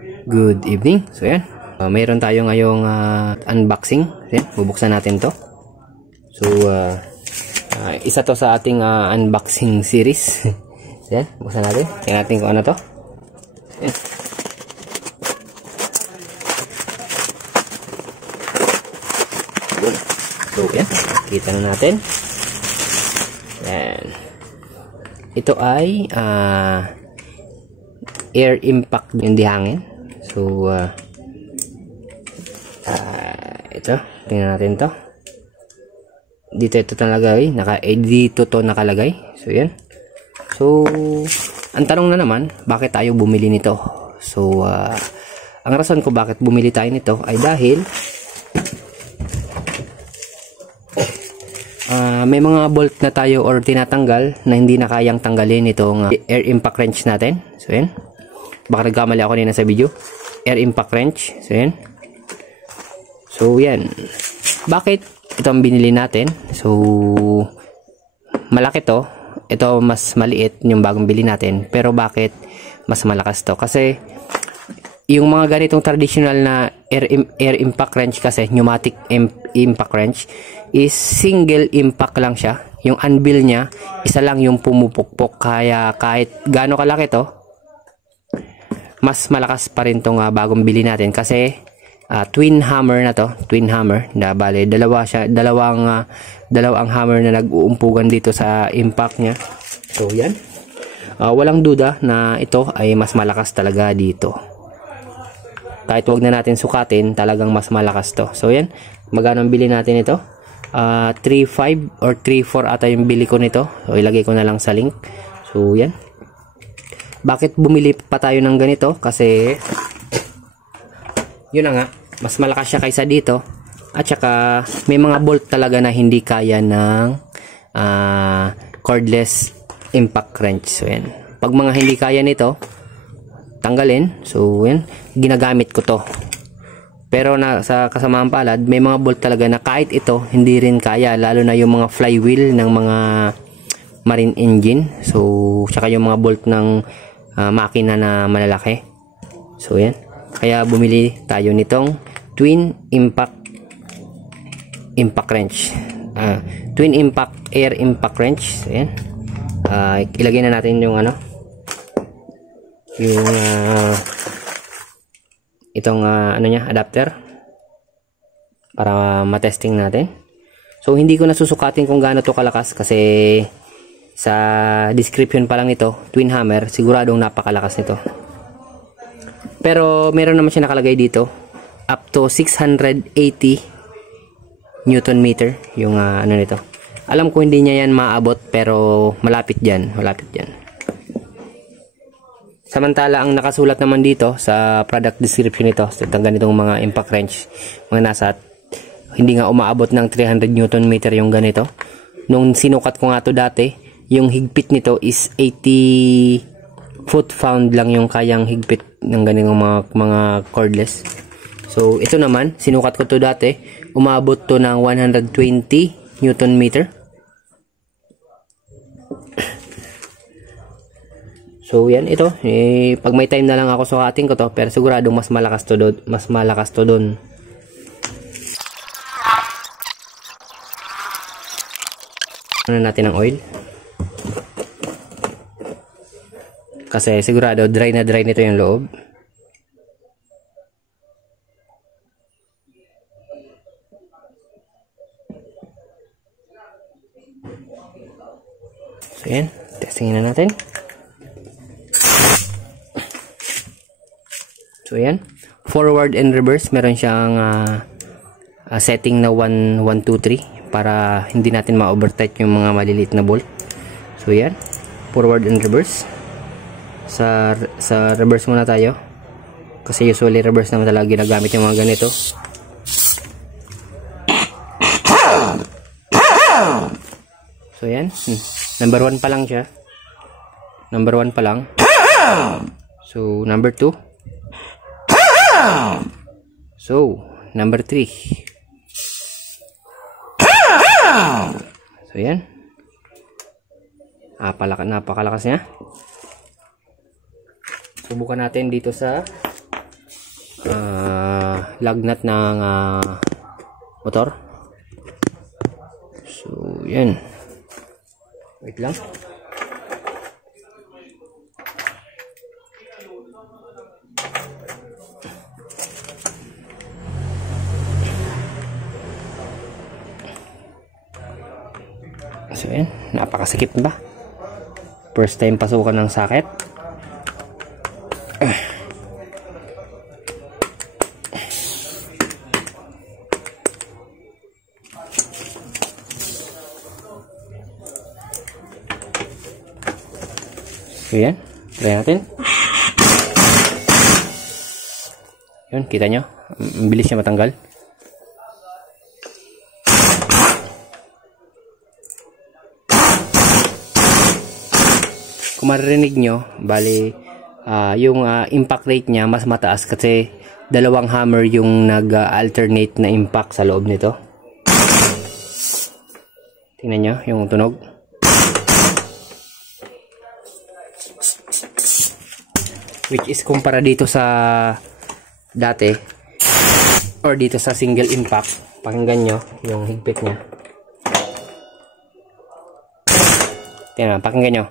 Good evening. So yan, mayroon tayo ngayong unboxing. Yan, bubuksan natin to. So isa to sa ating unboxing series. Yan, buksan natin. Tingnan natin kung ano to. Yan. So yan, kita na natin. Yan. Ito ay air impact yung di hangin. So ito, tingnan natin to. Dito ito nakalagay, dito to nakalagay. So yan. So ang tanong na naman, bakit tayo bumili nito? So ang rason ko bakit bumili tayo nito ay dahil may mga bolt na tayo or tinatanggal na hindi na kayang tanggalin itong air impact wrench natin. So yan. Baka nagkamali ako nila sa video. Air impact wrench. So yan. So yan. Bakit ito ang binili natin? So malaki to. Ito mas maliit yung bagong bili natin. Pero bakit mas malakas to? Kasi yung mga ganitong traditional na air impact wrench kasi, pneumatic impact wrench, is single impact lang siya. Yung anvil niya, isa lang yung pumupukpok. Kaya kahit gaano kalaki to, mas malakas pa rin tong bagong bili natin. Kasi twin hammer na to. Twin hammer. Na bale, dalawang hammer na nag-uumpugan dito sa impact niya. So yan. Walang duda na ito ay mas malakas talaga dito. Kahit wag na natin sukatin, talagang mas malakas to. So yan, magkano ang bili natin ito? 3.5 or 3.4 ata yung bili ko nito. So ilagay ko na lang sa link. So yan. Bakit bumili pa tayo ng ganito? Kasi yun na nga, mas malakas siya kaysa dito. At saka may mga bolt talaga na hindi kaya ng cordless impact wrench. So yan. Pag mga hindi kaya nito, tanggalin. So yan, ginagamit ko to. Pero sa kasamaan palad, may mga bolt talaga na kahit ito hindi rin kaya, lalo na yung mga flywheel ng mga marine engine. So tsaka yung mga bolt ng makina na malalaki. So yan, kaya bumili tayo nitong twin impact wrench. Twin impact air impact wrench. So yan, ilagay na natin yung yung itong ano niya, adapter para matesting natin. So hindi ko nasusukatin kung gaano to kalakas kasi sa description pa lang ito, twin hammer, siguradong napakalakas nito. Pero meron naman siya nakalagay dito up to 680 Newton meter yung ano nito. Alam ko hindi niya yan maabot, pero malapit diyan, malapit diyan. Samantala, ang nakasulat naman dito sa product description nito, sa ganitong mga impact wrench, mga nasa, hindi nga umaabot ng 300 Newton meter yung ganito. Nung sinukat ko nga to dati, yung higpit nito is 80 foot-pound lang yung kayang higpit ng ganitong mga cordless. So, ito naman, sinukat ko to dati, umabot to ng 120 Newton meter. So yan, ito pag may time na lang ako sukatin ko to, pero siguradong mas malakas to doon. Ano natin ang oil? Kasi sigurado dry na dry nito yung loob. So yan, testingin na natin. So yan, forward and reverse, meron siyang setting na 1, 2, 3 para hindi natin ma-overtight yung mga maliliit na bolt. So yan, forward and reverse. Sa reverse muna tayo kasi usually reverse naman talaga ginagamit yung mga ganito. So yan, number 1 pa lang siya. Number 1 pa lang. So number 2. So, number 3. So, yan. Napakalakas niya. Subukan natin dito sa lagnat ng motor. So yan, wait lang. So yan, napakasakit ba? First time pasukan ng sakit. So yan, try natin. Yun, kita nyo, ang bilis niya matanggal. Kung maririnig nyo, bali yung impact rate niya mas mataas kasi dalawang hammer yung nag-alternate na impact sa loob nito. Tingnan nyo yung tunog. Which is kumpara dito sa dati or dito sa single impact, pakinggan nyo yung higpit nya. Tingnan, pakinggan nyo.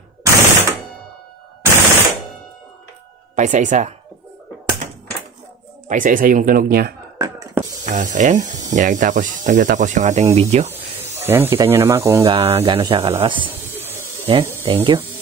Paisa-isa yung tunog niya. So ayan, nagtatapos yung ating video. Ayan, kita nyo naman kung gaano siya kalakas. Ayan, thank you.